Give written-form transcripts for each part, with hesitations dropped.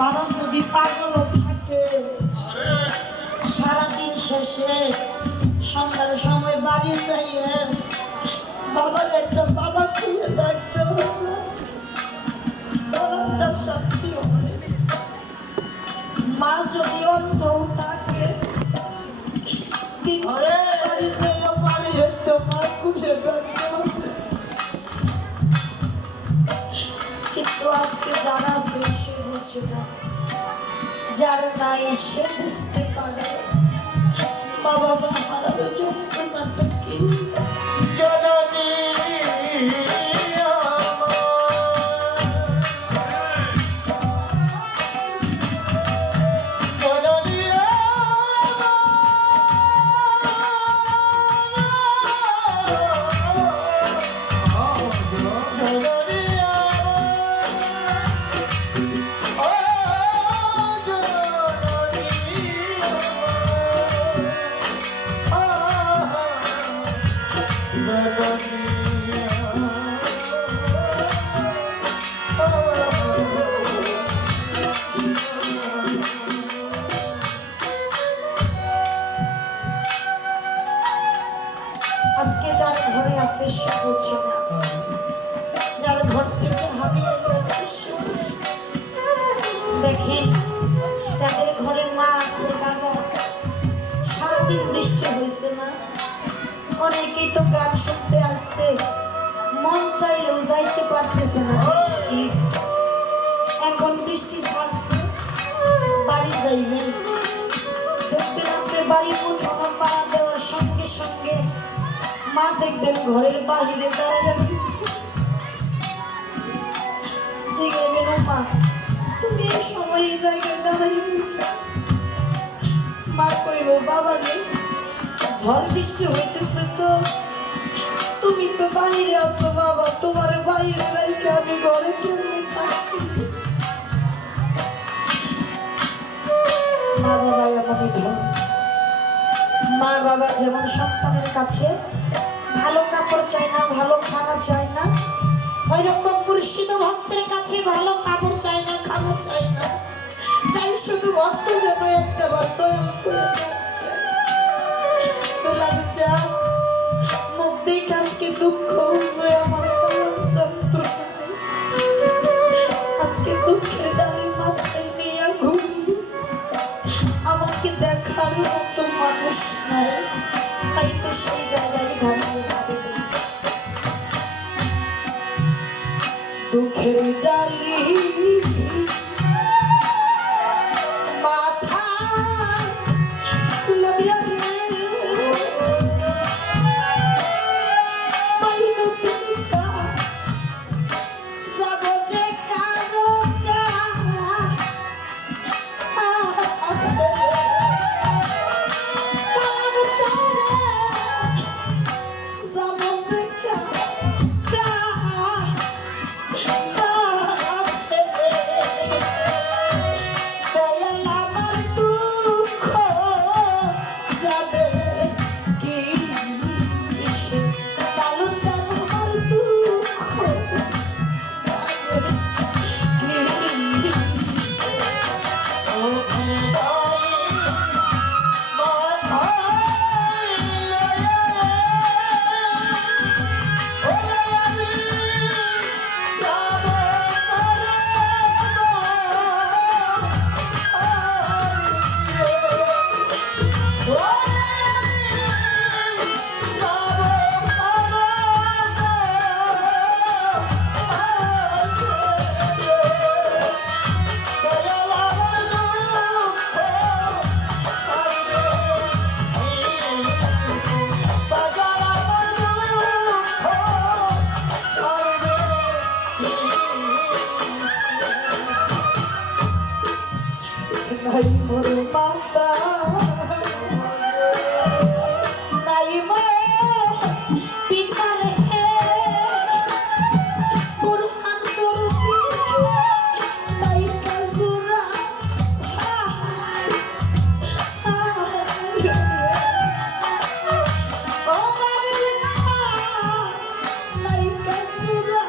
বাবা যদি পাগল থাকে সারাদিন শেষে সন্ধ্যার সময় বাড়ি যাইয়ে বাবার একটা বাবা খুলে ডাকতে হবে, শান্তি হবে। মা যদি অন্ধ থাকে বাড়ি যাইয়া বাড়ি একটা মা খুলে ডাকতে হবে। কিন্তু আজকে যারা আছে সে বুঝে না, যার নাই সে বুঝতে পারে বাবা মা হারাবে যন্ত্রণাটা কি। জননী আজকে যার ঘরে আছে সে বুঝে না, যার ঘর থেকে হারিয়ে গেছে সে বুঝে। দেখেন যাদের ঘরে মা আছে বাবা আছে, সারাদিন বৃষ্টি হয়েছে না, অনেকেই তো গান শুনতে আসছে, মন চাইলেও যাইতে পারতেছে না বৃষ্টি। এখন বৃষ্টি ছাড়ছে বাড়ি যাইবেন, দেখবেন আপনি বাড়ি উঠোনো পাড়া দেওয়ার সঙ্গে সঙ্গে মা দেখবেন ঘরের বাহিরে দাঁড়িয়ে রয়েছে। জিজ্ঞাসা মা তুমি এই সময় এই জায়গায় দাঁড়িয়ে রয়েছে? মা কইব বাবা রে ঝড় বৃষ্টি হইতেছে তো তুমি তো বাহিরে আছো বাবা, তোমার বাইরে রাইখে আমি ঘরে কেমনে থাকি? মা বাবা এমনই ধন, মা বাবা যেমন সন্তানের কাছে ভালো কাপড় চায় না, ভালো খানা চায় না, ওই রকম মুর্শিদ ভক্তের কাছে ভালো কাপড় চায় না, খানা চায় না, চাই শুধু ভক্ত যেন একটা বার দয়াল করে লাগছে। মুখ দেখে আজকে দুঃখ বুঝবে আমার আজকে দুঃখের ডালি মাথায় নিয়ে ঘুরি, আমাকে দেখার মতো মানুষ নাই, তাই তো সেই জায়গায় ঘামিয়ে যাবে। দুঃখের ডালি মাথা লইয়া নাই মোর মাতা নাই মোর পিতা রে বুরহান করতি নাই কাজুরা ও বাবিল নাই কাজুরা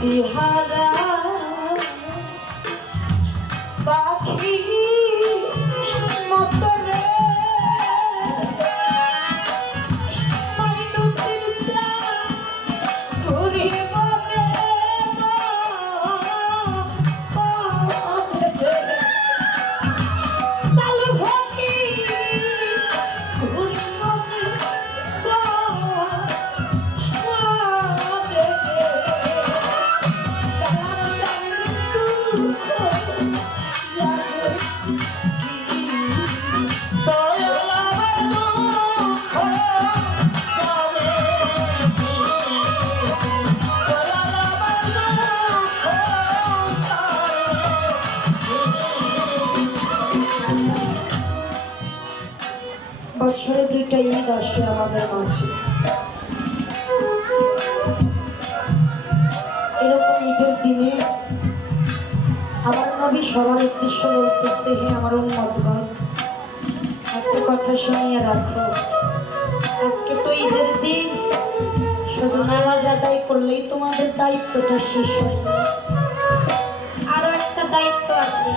দিহারা পাখি মতরে মাইনুতির চা ঘুরি মনে তালু ভাকি ঘুরি মনে বছরে দুইটা ঈদ আসে আমাদের মাঝে। এরকম ঈদের দিনে আমার নবী সবার উদ্দেশ্য বলতেছে, হে আমার উম্মতগণ, একটা কথা শুনিয়ে রাখো, আজকে তো ঈদের দিন, শুধু নামাজ আদায় করলেই তোমাদের দায়িত্বটা শেষ হয় না। আরো একটা দায়িত্ব আছে,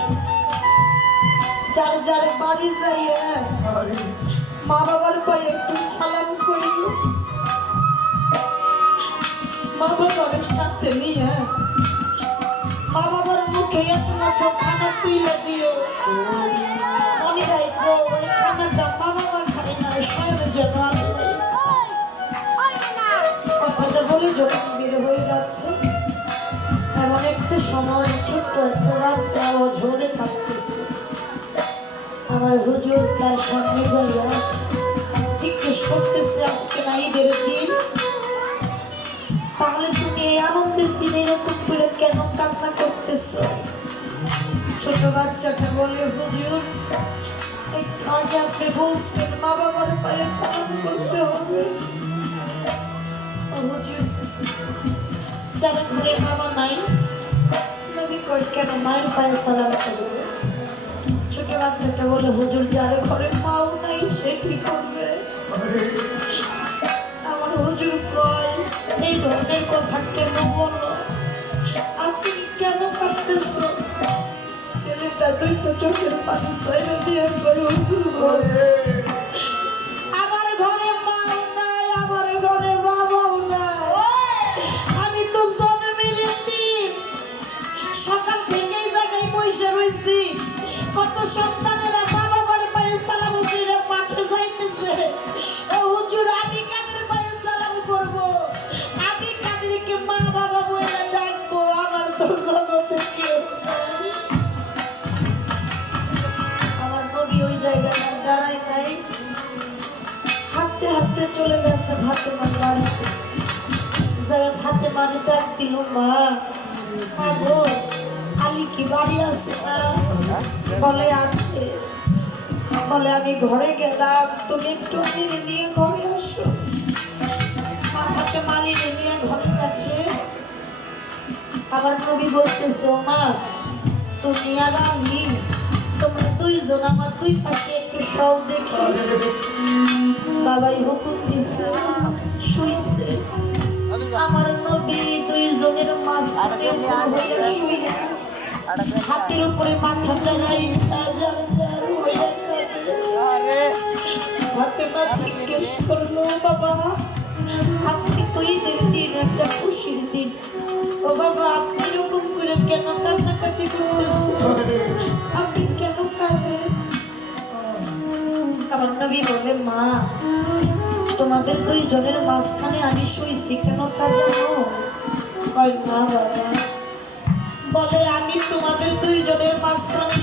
যার যার বাড়ি যাইয়া মা বাবার পায়ে একটু সালাম করিল, মা বাবার সাথে নিয়ে মা বাবার মুখে একমাত্র খানা তুলে দিও। মনে রাখবো ওই খানাটা মা বাবা খায় না, স্বয়ং যেন কথাটা বলে যখন বের হয়ে যাচ্ছে, এমন একটা সময় ছোট্ট একটা বাচ্চা অঝরে কাঁদতেছে। আমার হুজুর তার সামনে যাইয়া জিজ্ঞেস করতেছে, আজকে না ঈদের দিন, তাহলে তুমি এই আনন্দের দিনে এরকম করে কেন কান্না করতেছো? ছোট বাচ্চাটা বলে, হুজুর একটু আগে আপনি বলছেন মা বাবার পায়ে সালাম করতে হবে। হুজুর, যারা ঘরে বাবা নাই, নবী কয় কেন মায়ের পায়ে সালাম করবে? ছোট বাচ্চাটা বলে, হুজুর যার ঘরে মাও নাই সে কি করবে? আমার হুজুর কয়, এই ধরনের কথা কেন বলো? আর তুমি কেন কাঁদতেছো? ছেলেটা দুইটা চোখের পানি সাইডে দিয়ে করে, হুজুর বলে, আমার ঘরে মাও নাই, আমার ঘরে বাবাও নাই, আমি তো জন্মের দিন সকাল থেকে এই জায়গায় বসে রয়েছি, কত সন্তানেরা মা বাবার পায়ে সালাম করে মাঠে যাইতেছে। হুজুর আমি কাদের পায়ে সালাম করব? আমি কাদেরকে মা বাবা বলে ডাকবো? আমার তো জগতে কেউ নাই। আমার নবী ওই জায়গায় দাঁড়ায় নাই, হাঁটতে হাঁটতে চলে গেছে ফাতেমার বাড়িতে। যাই ফাতেমারে ডাক দিল, মা গো, আলী কি বাড়ি আছে না? বলে আছে। বলে আমি ঘরে গেলাম, তুমি একটু মেরে নিয়ে ঘরে আসো। মাথাকে মারিয়ে নিয়ে ঘরের কাছে আমার নবী বলতেছে, ও মা, তুমি আর আমি, তোমরা দুইজন আমার দুই পাশে একটু সব দেখি। বাবাই হুকুম দিছে, শুইছে। আমার নবী দুইজনের মাঝখানে শুয়ে হাতের উপরে মাথাটা রাইখা যার যার হয়ে কাঁদে। ফাতেমা জিজ্ঞেস করলো, বাবা আজকে তো ঈদের দিন, একটা খুশির দিন, ও বাবা আপনি এরকম করে কেন কান্নাকাটি করতেছেন? আপনি কেন কাঁদেন? আমার নবী বলে, মা তোমাদের দুইজনের মাঝখানে আমি শুইছি কেন তা জানো? কয় না বাবা। বলে, আমি তোমাদের দুইজনের মাঝখানে